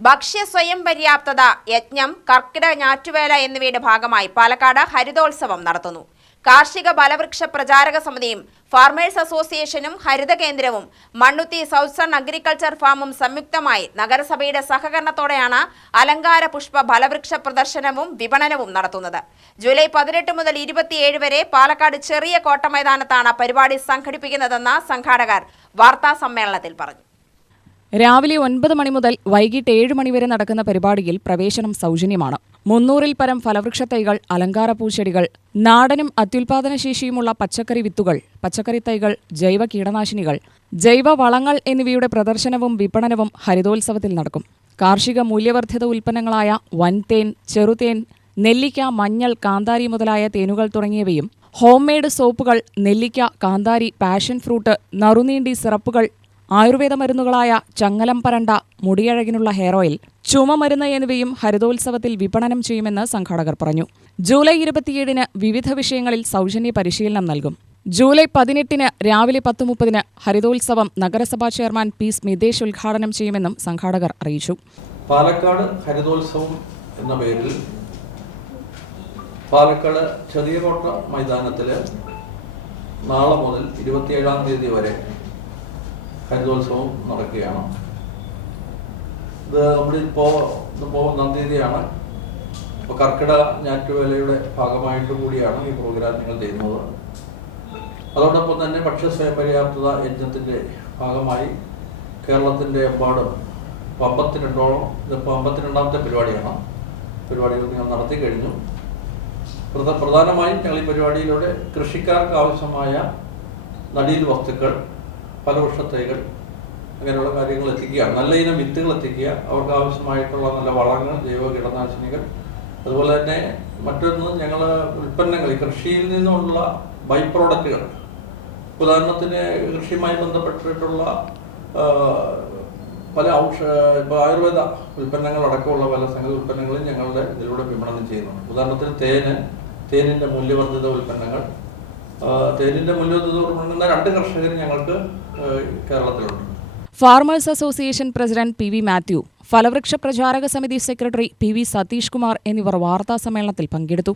ഭക്ഷ്യ സ്വയം പര്യാപ്തത യജ്ഞം, കർക്കിടക ഞാറ്റുവേല എന്നിവയുടെ ഭാഗമായി പാലക്കാട് ഹരിതോത്സവം നടത്തുന്നു. കാർഷിക ബലവൃക്ഷ പ്രചാരക സമിതിയും ഫാർമേഴ്സ് അസോസിയേഷനും ഹരിത കേന്ദ്രവും മണ്ണുത്തി സൗത്ത് സൺ അഗ്രികൾച്ചർ ഫാമും സംയുക്തമായി നഗരസഭയുടെ സഹകരണത്തോടെയാണ് അലങ്കാര പുഷ്പ ബലവൃക്ഷ പ്രദർശനവും വിപണനവും നടത്തുന്നത്. ജൂലൈ 18 മുതൽ 27 വരെ പാലക്കാട് ചെറിയ കോട്ട മൈതാനത്താണ് പരിപാടി സംഘടിപ്പിക്കുന്നതെന്ന് സംഘാടകർ വാർത്താ സമ്മേളനത്തിൽ പറഞ്ഞു. രാവിലെ 9 മണി മുതൽ വൈകിട്ട് 7 മണി വരെ നടക്കുന്ന പരിപാടിയിൽ പ്രവേശനം സൗജന്യമാണ്. 300-ൽ പരം ഫലവൃക്ഷ തൈകൾ, അലങ്കാര പൂച്ചെടികൾ, നാടനും അത്യുൽപാദനശേഷിയുമുള്ള പച്ചക്കറി വിത്തുകൾ, പച്ചക്കറി തൈകൾ, ജൈവ കീടനാശിനികൾ, ജൈവ വളങ്ങൾ എന്നിവയുടെ പ്രദർശനവും വിപണനവും ഹരിതോത്സവത്തിൽ നടക്കും. കാർഷിക മൂല്യവർദ്ധിത ഉൽപ്പന്നങ്ങളായ വൻതേൻ, ചെറുതേൻ, നെല്ലിക്ക, മഞ്ഞൾ, കാന്താരി മുതലായ തേനുകൾ തുടങ്ങിയവയും, ഹോം മെയ്ഡ് സോപ്പുകൾ, നെല്ലിക്ക, കാന്താരി, പാഷൻ ഫ്രൂട്ട്, നറുനീണ്ടി സിറപ്പുകൾ, ആയുർവേദ മരുന്നുകളായ ചങ്ങലം പരണ്ട, മുടിയഴകിനുള്ള ഹെയർ ഓയിൽ, ചുമമരുന്ന് എന്നിവയും ഹരിതോത്സവത്തിൽ വിപണനം ചെയ്യുമെന്ന് സംഘാടകർ പറഞ്ഞു. ജൂലൈ 27-ന് വിവിധ വിഷയങ്ങളിൽ സൗജന്യ പരിശീലനം നൽകും. ജൂലൈ 18-ന് രാവിലെ 10:30-ന് ഹരിതോത്സവം നഗരസഭാ ചെയർമാൻ പി. സ്മിതേഷ് ഉദ്ഘാടനം ചെയ്യുമെന്നും സംഘാടകർ അറിയിച്ചു. പാലക്കാട് ഹരിതോത്സവം എന്ന പേരിൽ പാലക്കാട് ചെറിയ കോട്ട മൈതാനത്തിൽ നാളെ മുതൽ 27-ാം തീയതി വരെ ഹരിതോത്സവം നടക്കുകയാണ്. ഇത് നമ്മളിപ്പോൾ 1-ാം തീയതിയാണ്. ഇപ്പോൾ കർക്കിടക ഞാറ്റുവേലയുടെ ഭാഗമായിട്ട് കൂടിയാണ് ഈ പ്രോഗ്രാം നിങ്ങൾ ചെയ്യുന്നത്. അതോടൊപ്പം തന്നെ ഭക്ഷ്യ സ്വയം പര്യാപ്തത യജ്ഞത്തിൻ്റെ ഭാഗമായി കേരളത്തിൻ്റെ എമ്പാടും 52ഓളം, ഇതിപ്പോൾ 52ാമത്തെ പരിപാടിയാണ്. പരിപാടികൾ നിങ്ങൾ നടത്തി കഴിഞ്ഞു. പ്രധാനമായും ഞങ്ങൾ ഈ പരിപാടിയിലൂടെ കൃഷിക്കാർക്ക് ആവശ്യമായ നടീൽ വസ്തുക്കൾ, ഫലവൃക്ഷ തൈകൾ, അങ്ങനെയുള്ള കാര്യങ്ങൾ എത്തിക്കുകയാണ്. നല്ല ഇനം വിത്തുകൾ എത്തിക്കുക, അവർക്ക് ആവശ്യമായിട്ടുള്ള നല്ല വളങ്ങൾ, ജൈവ കീടനാശിനികൾ. അതുപോലെ തന്നെ മറ്റൊന്ന് ഞങ്ങൾ ഉൽപ്പന്നങ്ങൾ, കൃഷിയിൽ നിന്നുള്ള ബൈ പ്രോഡക്റ്റുകൾ, ഉദാഹരണത്തിന് കൃഷിയുമായി ബന്ധപ്പെട്ടിട്ടുള്ള പല ഇപ്പോൾ ആയുർവേദ ഉൽപ്പന്നങ്ങൾ അടക്കമുള്ള പല സംഗതി ഉൽപ്പന്നങ്ങളും ഞങ്ങളുടെ ഇതിലൂടെ വിപണനം ചെയ്യുന്നുണ്ട്. ഉദാഹരണത്തിന് തേനിൻ്റെ മൂല്യവർദ്ധിത ഉൽപ്പന്നങ്ങൾ, തേനിൻ്റെ മൂല്യവർദ്ധിത ഉൽപ്പന്നങ്ങൾ 2 കർഷകർ ഞങ്ങൾക്ക് കേരളത്തിലുണ്ട്. Farmers association president P. V. Mathew, ഫലവൃക്ഷ പ്രചാരക സമിതി secretary P. V. Satish Kumar എന്നിവർ വാർത്താ സമ്മേളനത്തിൽ പങ്കെടുത്തു.